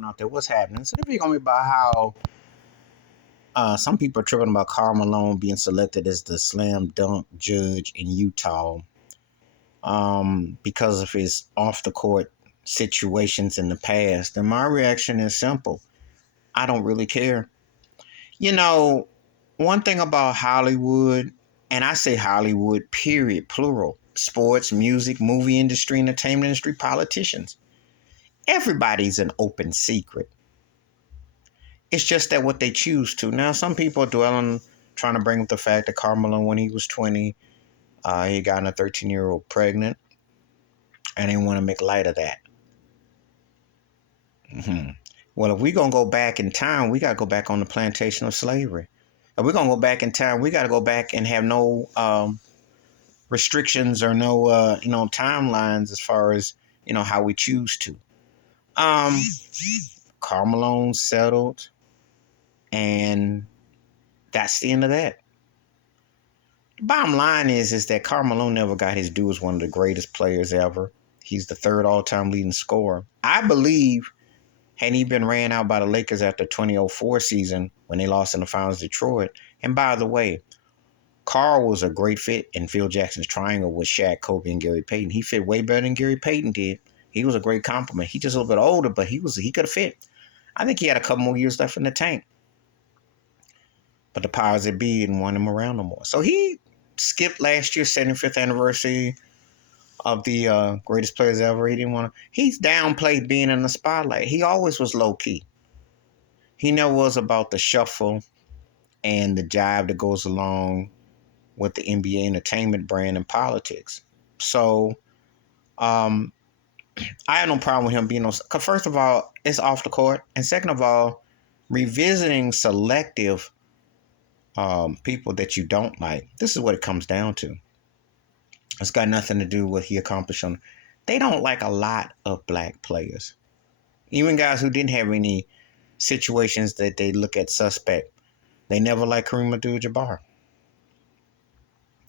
going out there. What's happening? So they're going to be about how some people are tripping about Karl Malone being selected as the slam dunk judge in Utah because of his off the court situations in the past. And my reaction is simple. I don't really care. You know, one thing about Hollywood, and I say Hollywood, period, plural, sports, music, movie industry, entertainment industry, politicians. Everybody's an open secret. It's just that what they choose to. Now, some people are dwelling, trying to bring up the fact that Karl Malone, when he was 20, he got a 13-year-old pregnant, and they want to make light of that. Well, if we're going to go back in time, we got to go back on the plantation of slavery. If we're going to go back in time, we got to go back and have no restrictions or no, timelines as far as, how we choose to. Karl Malone settled, and that's the end of that. The bottom line is that Karl Malone never got his due as one of the greatest players ever. He's the third all-time leading scorer. I believe, had he been ran out by the Lakers after 2004 season when they lost in the finals to Detroit, and by the way, Karl was a great fit in Phil Jackson's triangle with Shaq, Kobe, and Gary Payton. He fit way better than Gary Payton did. He was a great compliment. He's just a little bit older, but he could have fit. I think he had a couple more years left in the tank. But the powers that be didn't want him around no more. So he skipped last year's 75th anniversary of the greatest players ever. He didn't want to. He's downplayed being in the spotlight. He always was low key. He never was about the shuffle and the jive that goes along with the NBA entertainment brand and politics. So I have no problem with him being on. Because first of all, it's off the court, and second of all, revisiting selective people that you don't like. This is what it comes down to. It's got nothing to do with what he accomplished on. They don't like a lot of black players. Even guys who didn't have any situations that they look at suspect. They never liked Kareem Abdul-Jabbar.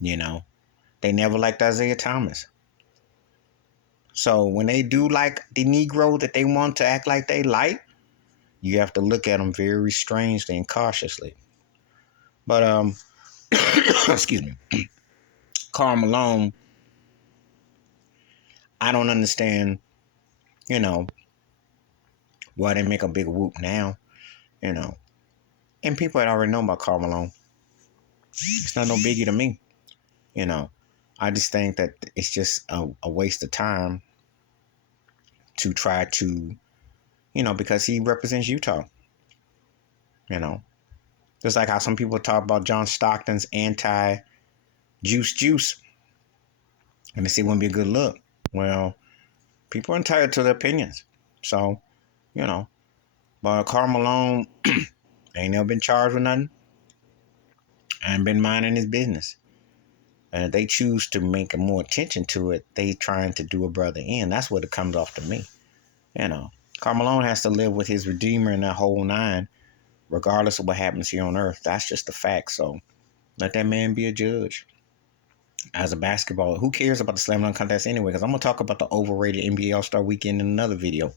They never liked Isaiah Thomas. So when they do like the Negro that they want to act like they like, you have to look at them very strangely and cautiously. But excuse me, Karl Malone, I don't understand, why they make a big whoop now, And people had already known about Karl Malone. It's not no biggie to me, I just think that it's just a waste of time to try to, because he represents Utah, Just like how some people talk about John Stockton's anti-juice, and they say it wouldn't be a good look. Well, people are entitled to their opinions. So, but Karl Malone ain't never been charged with nothing and been minding his business. And if they choose to make more attention to it, they trying to do a brother in. That's what it comes off to me. Karl Malone has to live with his Redeemer and that whole nine, regardless of what happens here on earth. That's just the fact. So let that man be a judge. As a basketball, who cares about the slam dunk contest anyway? Because I'm going to talk about the overrated NBA All-Star Weekend in another video.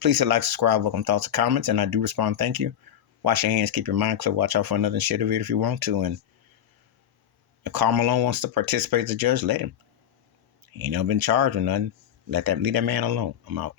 Please hit like, subscribe, welcome thoughts and comments, and I do respond. Thank you. Wash your hands, keep your mind clear, watch out for another shit video if you want to. And if Karl Malone wants to participate as a judge, let him. He ain't never been charged with nothing. Leave that man alone. I'm out.